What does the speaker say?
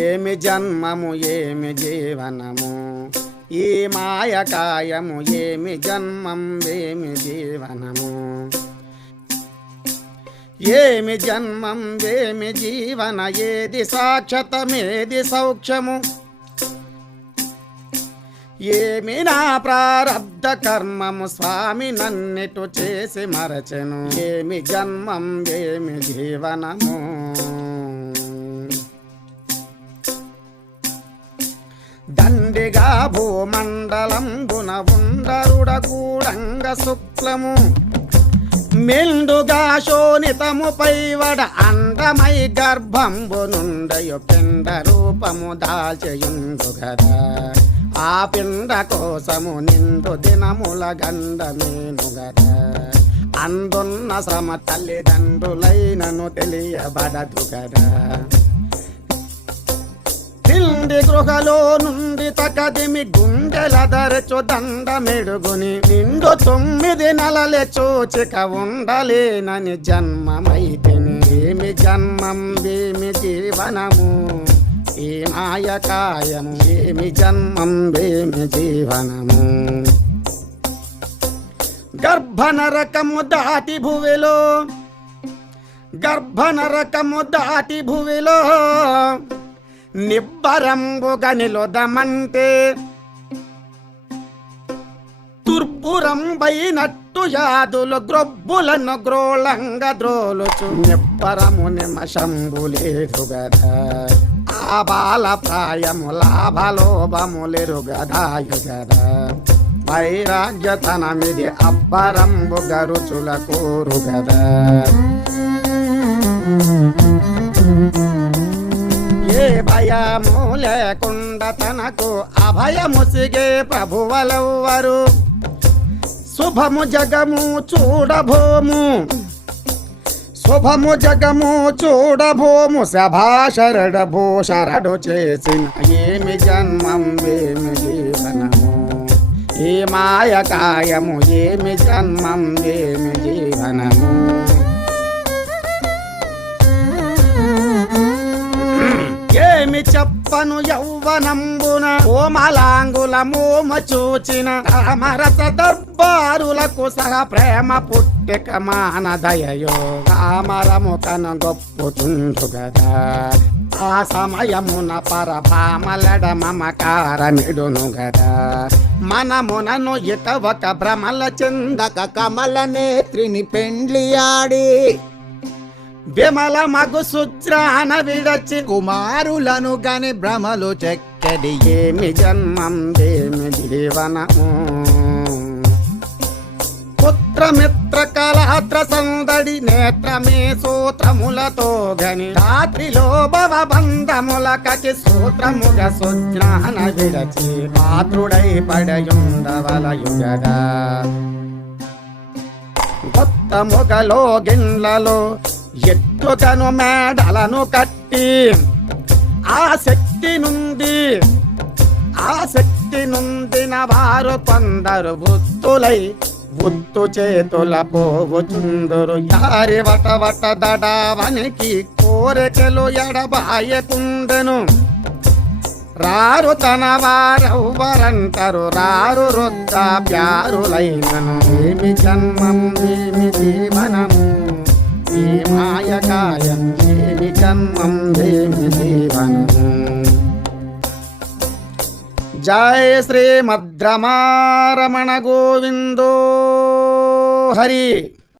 ఏమి జన్మము ఏమి జీవనము ఈ మాయకాయము ఏమి జన్మం ఏమి జీవనము ఏమి జన్మం ఏమి జీవన ఏది సాక్షతమేది సౌఖ్యము ఏమి నా ప్రారబ్ధ కర్మము స్వామి నన్నిటు చేసి మరచెను ఏమి జన్మం ఏమి జీవనము దండిగా భూమండలంబున ఉండరుడ కూడంగ శుక్లము మెండుగా శోణితము పైవడ అందమై గర్భంబు నుండయు పిండ రూపము దాల్చయుండు గదా ఆ పిండ కోసము నిండు దినముల గండమేను గదా అందున్న శ్రమ తల్లిదండ్రులైనను తెలియబడదు గదా తిండి గృహలో నుండి తకదిమి గుండెల దరచు దండ మెడుగుని నిండు 9 నెలలే చూచిక ఉండలేనని జన్మమైతిని ఏమి జన్మం ఏమి జీవనము ఈ మాయకాయము ఏమి జన్మం ఏమి జీవనము గర్భనరకము దాటి భువిలో నిబ్బరంబుగా నిలుదమంటే తుర్పురంబైనట్టు యాదులు గ్రొబ్బులను గ్రోళంగ ద్రోలుచు నిబ్బరము నిమశంబులేరు గదా ఆ బాల ప్రాయము లాభలోభములేరు గదాయు గదా వైరాగ్యతనమిది అబ్బరంబు గరుచుల కోరు గదా ఏ భయము లేకుండా తనకు అభయము సిగే ప్రభువలెవ్వరు శుభము జగము చూడభోము సభాశరడ భూషరడు చేసిన ఏమి జన్మం ఏమి జీవనము ఈ మాయకాయము ఏమి జన్మం ఏమి జీవనము ఏమి చెప్పను యౌవనంబున కోమలాంగుల మోమ చూచిన రామరస దర్బారులకు సహ ప్రేమ పుట్టిక మానదయయో కామరము కన గొప్పుతుండు గదా ఆ సమయమున పరభామలడ మమకారమిడును గదా మనమునను ఇటవక భ్రమల చెందక కమల నేత్రిని పెండ్లియాడి విమల మగు సుజ్రాన విడచి కుమారులను గని భ్రమలు చెక్కడి ఏమి జన్మం ఏమి జీవనము పుత్రమిత్ర కళాత్ర సందడి నేత్రమే సూత్రములతో గని రాత్రిలో భవ బంధముల కచి సూత్రముగ సుజ్రాన విడచి పాత్రుడై పడయుండవలయు గదా కొత్త మొగలో గిన్లలో ఎత్తుకను మేడలను కట్టి ఆ శక్తి నుండిన వారు కొందరు వృత్తులై ఉత్తు చేతుల పోవుచుందురు యారి వట దడావనికి కోరికలు ఎడబాయకుండెను రారు తన వారెవ్వరంటారు రారు వృద్ధాప్యారులైనను ఏమి జన్మం ఏమి జీవనము ఈ మాయకాయం ఏమి జన్మం ఏమి జీవనము జయ శ్రీమద్రమారమణ గోవిందో హరి.